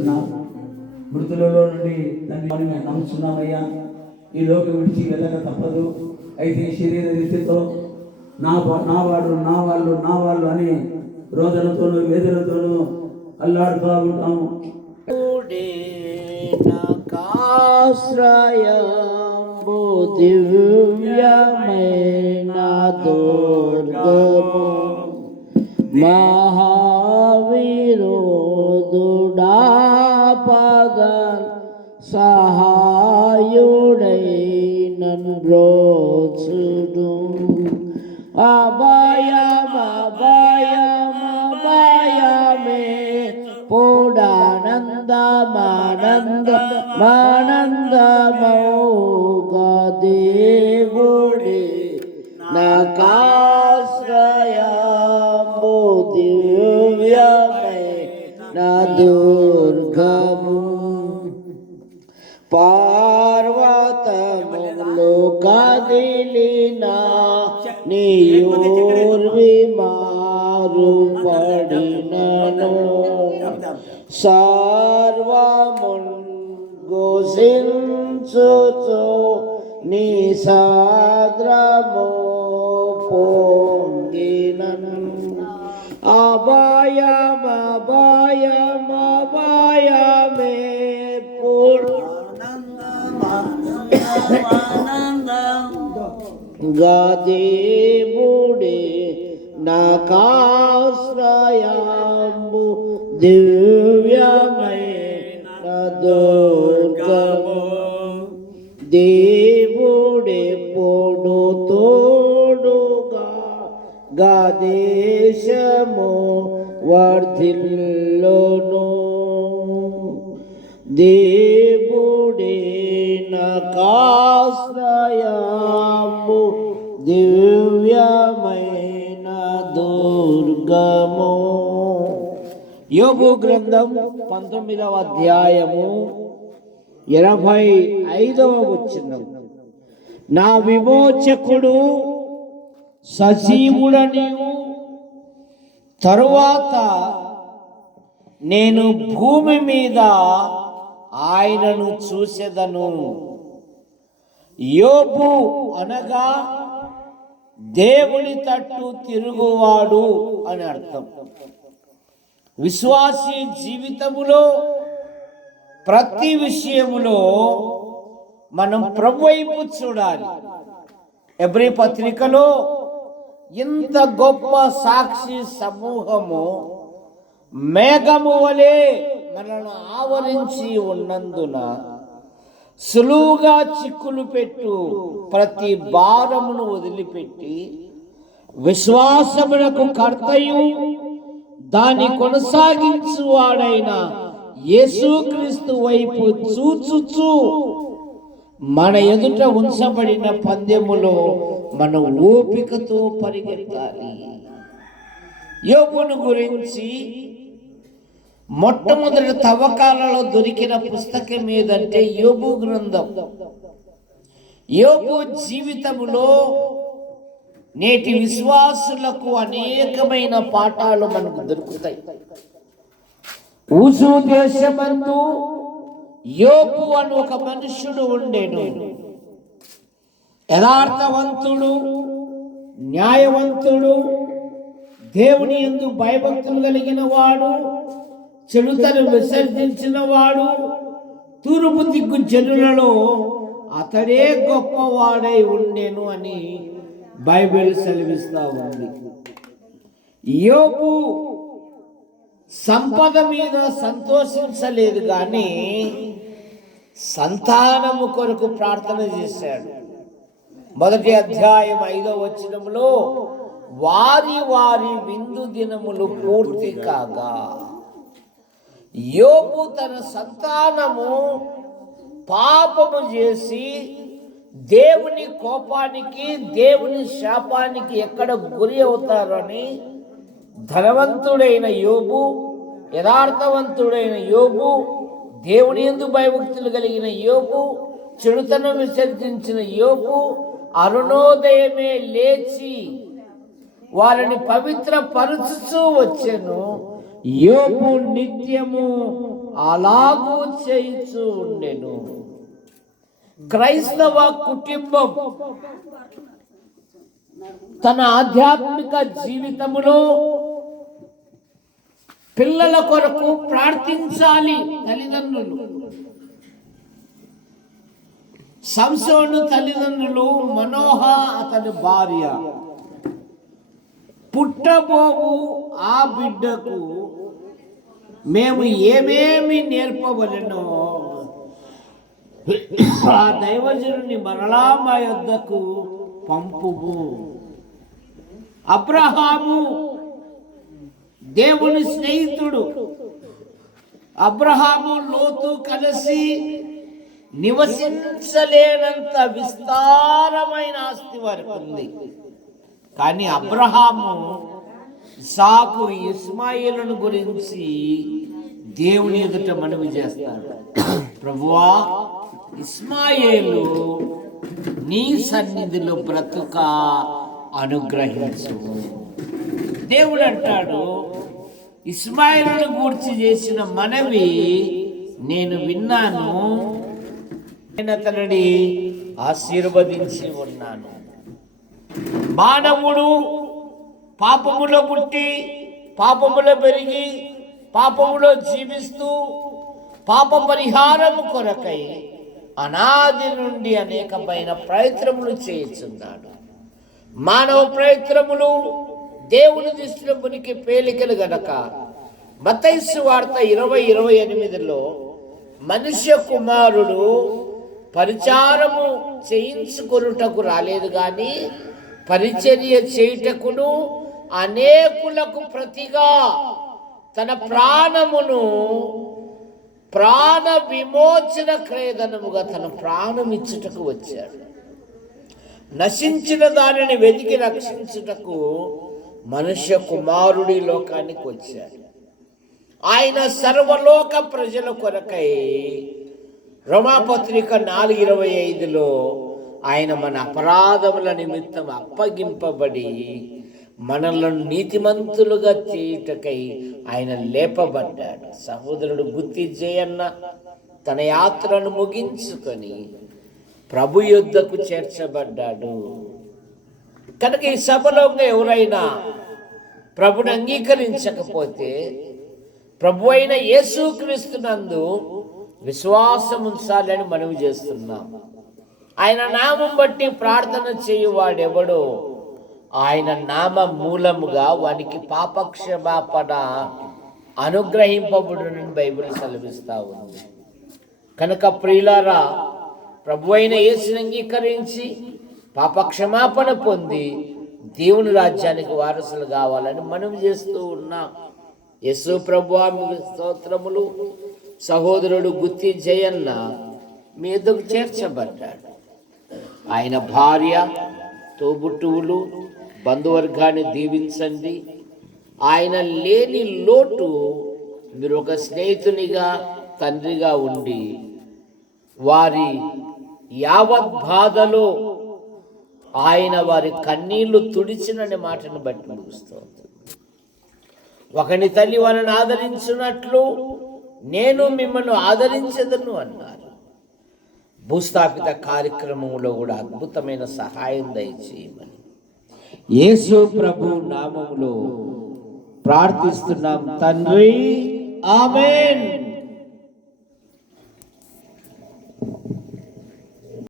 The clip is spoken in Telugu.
చేస్తున్నాం మృతులలో నుండి తండ్రి మనం మేము నమ్ముతున్నామయ్యా ఈ లోకం విడిచి వెళ్ళక తప్పదు. అయితే ఈ శరీర రీతితో నా నా వాళ్ళు నా వాళ్ళు నా వాళ్ళు అని రోదనతోనూ వేదనతోనూ అల్లాడుతూ ఉంటాము. నాకాశ్రయంబు దివ్యమైన దుర్గము. మా దేవుడే నాకాశ్రయము దివ్యమే నా దుర్గము. పార్వతములు కదిలిన నీయూర్వి మారు పడినను సర్వమున్ గోసించుచు నీ సాద్రము పొంగినను అభయం అభయం అభయమే గదేవుడే నాకాశ్రయాంబు దివ్యమైన దుర్గము. దేవుడే గదేశము వర్ధిల్లోను. దేవుడే నకాశ్రయము దివ్యమైన దుర్గము. యోగు గ్రంథం పంతొమ్మిదవ అధ్యాయము ఎనభై ఐదవ వచ్చిన నా విమోచకుడు సజీవుడనియు. తరువాత నేను భూమి మీద ఆయనను చూసేదను. యోబు అనగా దేవుని తట్టు తిరుగువాడు అని అర్థం. విశ్వాసీ జీవితములో ప్రతి విషయములో మనం ప్రభు వైపు చూడాలి. ఎబ్రి పత్రికలో ఇంత గొప్ప సాక్షి సమూహము మేఘము వలె మనను ఆవరించి ఉన్నందున సులువుగా చిక్కులు పెట్టు ప్రతి భారమును వదిలిపెట్టి విశ్వాసమునకు కర్తయు. కొనసాగించు కొనసాగించువాడైన యేసుక్రీస్తు వైపు చూచుచూ మన ఎదుట ఉంచబడిన పందెములో మన ఓపికతో పరిగెత్తాలి. యోగును గురించి మొట్టమొదటి తవ్వకాలలో దొరికిన పుస్తకం ఏదంటే యోబు గ్రంథం. యోబు జీవితములో నేటి విశ్వాసులకు అనేకమైన పాఠాలు మనకు దొరుకుతాయి. ఊసు దేశమందు యోపు అని ఒక మనుష్యుడు ఉండేను. యథార్థవంతుడు న్యాయవంతుడు దేవుని ఎందు భయభక్తులు కలిగిన వాడు చెడుతను విసర్జించిన వాడు తూర్పు దిక్కు జనులలో అతడే గొప్పవాడై ఉండేను అని బైబిల్ సెలవిస్తా ఉంది. యోపు సంపద మీద సంతోషించలేదు కానీ సంతానము కొరకు ప్రార్థన చేశాడు. మొదటి అధ్యాయం ఐదో వచ్చినములో వారి వారి విందు దినములు పూర్తి కాగా. యోపు తన సంతానము పాపము చేసి దేవుని కోపానికి దేవుని శాపానికి ఎక్కడ గురి అవుతారని ధనవంతుడైన యోబు యథార్థవంతుడైన యోబు దేవుని ఎందు భయభక్తులు కలిగిన యోపు చెడుతనం విసర్జించిన యోపు అరుణోదయమే లేచి వారిని పవిత్ర పరుచుతూ వచ్చెను. యోపు నిత్యము అలాగూ చేయించు ఉండెను క్రైస్తవ కుటుంబం తన ఆధ్యాత్మిక జీవితములో పిల్లల కొరకు ప్రార్థించాలి తల్లిదండ్రులు. సంసోను తల్లిదండ్రులు మనోహ అతని భార్య. పుట్టబోవు ఆ బిడ్డకు మేము ఏమేమి నేర్పవలెనో ఆ దైవజనుని మరలా మా యొద్దకు పంపుము. అబ్రహాము దేవుని స్నేహితుడు. అబ్రహాము లోతు కలిసి నివసించలేనంత విస్తారమైన ఆస్తి వారికి ఉంది. కానీ అబ్రహాము సాకు ఇస్మాయిలను గురించి దేవుని ఎదుట మనవి చేస్తాడు. ప్రభువా ఇస్మాయిలు నీ సన్నిధిలో బ్రతుక అనుగ్రహించు దేవుడు అంటాడు ఇస్మాయిలను గూర్చి చేసిన మనవి నేను విన్నాను. నేను అతనిని ఆశీర్వదించి ఉన్నాను. మానవుడు పాపములో పుట్టి పాపములో పెరిగి పాపములో జీవిస్తూ పాప పరిహారము కొరకై అనాది నుండి అనేకమైన ప్రయత్నములు చేయించున్నాడు. మానవ ప్రయత్నములు దేవుని దృష్టిలో మునికి పేలికలు గనక మతైస్సు వార్త ఇరవై ఇరవై ఎనిమిదిలో మనుష్య కుమారుడు పరిచారము చేయించుకొనుటకు రాలేదు కానీ పరిచర్య చేయుటకును అనేకులకు ప్రతిగా తన ప్రాణమును ప్రాణ విమోచన క్రేదనముగా తన ప్రాణం ఇచ్చుటకు వచ్చాడు. నశించిన దానిని వెతికి రక్షించుటకు మనుష్య కుమారుడి లోకానికి వచ్చాడు. ఆయన సర్వలోక ప్రజల కొరకై రమాపత్రిక నాలుగు ఇరవై ఐదులో ఆయన మన అపరాధముల నిమిత్తం అప్పగింపబడి మనలను నీతిమంతులుగా చేయుటకై ఆయన లేపబడ్డాడు. సహోదరుడు గుర్తి చేయన్న తన యాత్రను ముగించుకొని ప్రభు యుద్ధకు చేర్చబడ్డాడు. కనుక ఈ సభలో ఎవరైనా ప్రభుని అంగీకరించకపోతే ప్రభు అయిన యేసుక్రీస్తునందు విశ్వాసం ఉంచాలని మనవి చేస్తున్నాం. ఆయన నామం బట్టి ప్రార్థన చేయువాడెవడో ఆయన నామ మూలముగా వానికి పాపక్షమాపణ అనుగ్రహింపబడునని బైబిల్ సెలవిస్తా ఉంది. కనుక ప్రియులారా ప్రభు అయిన యేసుని అంగీకరించి పాపక్షమాపణ పొంది దేవుని రాజ్యానికి వారసులు కావాలని మనం చేస్తూ ఉన్నాం. యశు ప్రభు స్తోత్రములు. సహోదరుడు గుత్తి జయన్న మీదకు చేర్చబడ్డాడు. ఆయన భార్య తోబుట్టువులు బంధువర్గాన్ని దీవించండి. ఆయన లేని లోటు మీరు ఒక స్నేహితునిగా తండ్రిగా ఉండి వారి యావత్ బాధలో ఆయన వారి కన్నీళ్ళు తుడిచినని మాటను బట్టి ముగుస్తోంది. ఒకని తల్లి వాళ్ళని ఆదరించినట్లు నేను మిమ్మల్ని ఆదరించదను అన్నారు. భూస్థాపిత కార్యక్రమంలో కూడా అద్భుతమైన సహాయం దయచేయమని. యేసు ప్రభు నామములో ప్రార్థిస్తున్నాం తండ్రి. ఆమెన్.